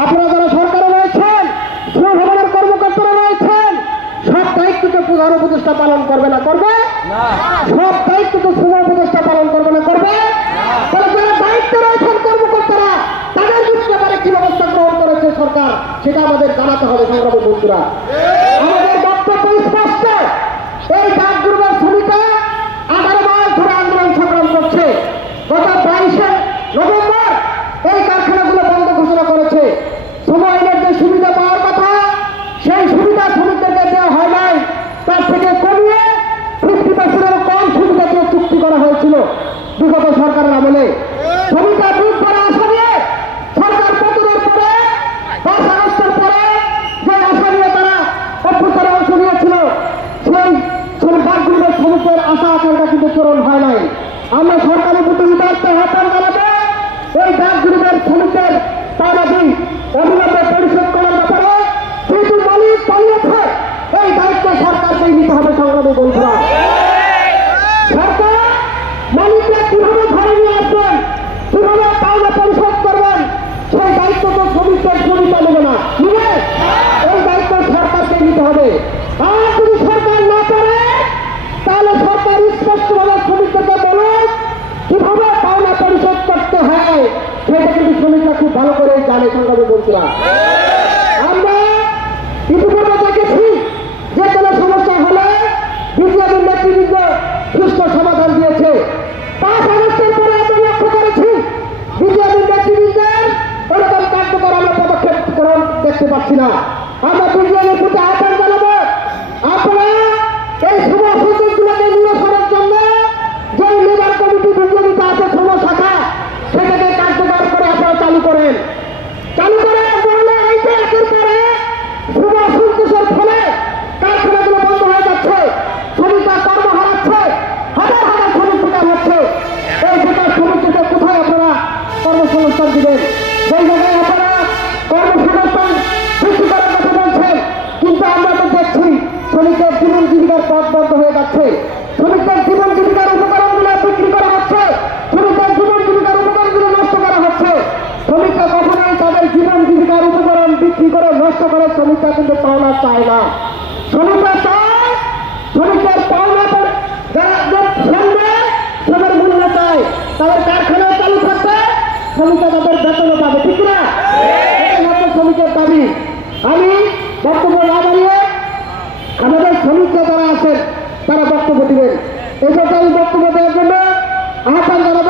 আপনারা যারা সরকারে রয়েছেন ভবনের কর্মকর্তারা রয়েছেন সব দায়িত্ব তো প্রধান উপদেষ্টা পালন করবে না করবে? সব দায়িত্ব তো শ্রম উপদেষ্টা পালন করবে না করবে? তাহলে যারা দায়িত্বে রয়েছেন কর্মকর্তারা তাদের ব্যাপারে কি ব্যবস্থা গ্রহণ করেছে সরকার? সেটা আমাদের জানাতে হবে সংগ্রামী বন্ধুরা। আমাদের বক্তব্য স্পষ্ট। এই করা হয়েছিল। বিগত সরকারের আমলে। ভূমিকা দূর করে আসা নিয়ে সরকার পতনের পরে পাঁচ আগস্টের পরে যে নিয়ে তারা অভ্যুত্থানে অংশ নিয়েছিল, সেই সরকারগুলোর আশা আকাঙ্ক্ষা কিন্তু পূরণ হয় নাই। আমরা সরকারি প্রতি উদার্ত আহ্বান জানাব এই ডাক গ্রুপের শ্রমিকের পাওনাদি অবিলম্বে পরিশোধ করার ব্যাপারে যেহেতু মালিক পালিয়েছে এই দায়িত্ব সরকারকেই নিতে হবে সংগ্রামী বন্ধুরা সরকার মালিকরা কীভাবে ধরে নিয়ে আসবেন কীভাবে পাওনা পরিশোধ করবেন সেই দায়িত্ব তো শ্রমিকদের শ্রমিকরা নেবে না নেবে এই দায়িত্ব সরকারকে নিতে আর যদি সরকার না তাহলে সরকার স্পষ্টভাবে শ্রমিকদেরকে বলুন কীভাবে পাওনা পরিশোধ করতে হয়? সেটা কিন্তু শ্রমিকরা খুব ভালো করে জানে যে কোনো সমস্যা হলে সমাধান দিয়েছে। কার্যকর আমরা পদক্ষেপ দেখতে পাচ্ছি না। আমরা বিজেপির প্রতি আহ্বান জানাব। আপনারা এই শুভ সুযোগগুলোকে নিরসনের জন্য যে আছে শ্রম শাখা সেটাকে কার্যকর করে আপনারা চালু করেন। চালু করে বললে এই যে একের পরে শুভ সন্তোষের ফলে হয়ে যাচ্ছে, শ্রমিকরা কর্ম হারাচ্ছে, হাজার হাজার শ্রমিক হচ্ছে। এই বেকার শ্রমিকদের কোথায় আপনারা কর্মসংস্থান দিবেন সেই জায়গায় আপনারা কর্মসংস্থান সৃষ্টি করার কথা বলছেন কিন্তু আমরা তো দেখছি শ্রমিকের জীবন জীবিকার পথ বন্ধ হয়ে যাচ্ছে শ্রমিকদের জীবন জীবিকার উপকরণগুলো বিক্রি করা হচ্ছে শ্রমিকদের জীবন জীবিকার উপকরণগুলো নষ্ট করা হচ্ছে শ্রমিকরা কখনোই তাদের জীবন জীবিকার উপকরণ বিক্রি করে নষ্ট করে শ্রমিকরা কিন্তু পাওনা চায় না। শ্রমিকরা চায় শ্রমিকদের পাওনা যারা শ্রমের মূল্য চায় তাদের কারখানা চালু থাকবে, শ্রমিকরা তাদের বেতনও পাবে, ঠিক না শ্রমিকের দাবি। আমি বক্তব্য না বাড়িয়ে আমাদের শ্রমিকরা যারা আছেন, তারা বক্তব্য দিবেন। এই জন্য আমি বক্তব্য দেওয়ার জন্য আহ্বান জানাব।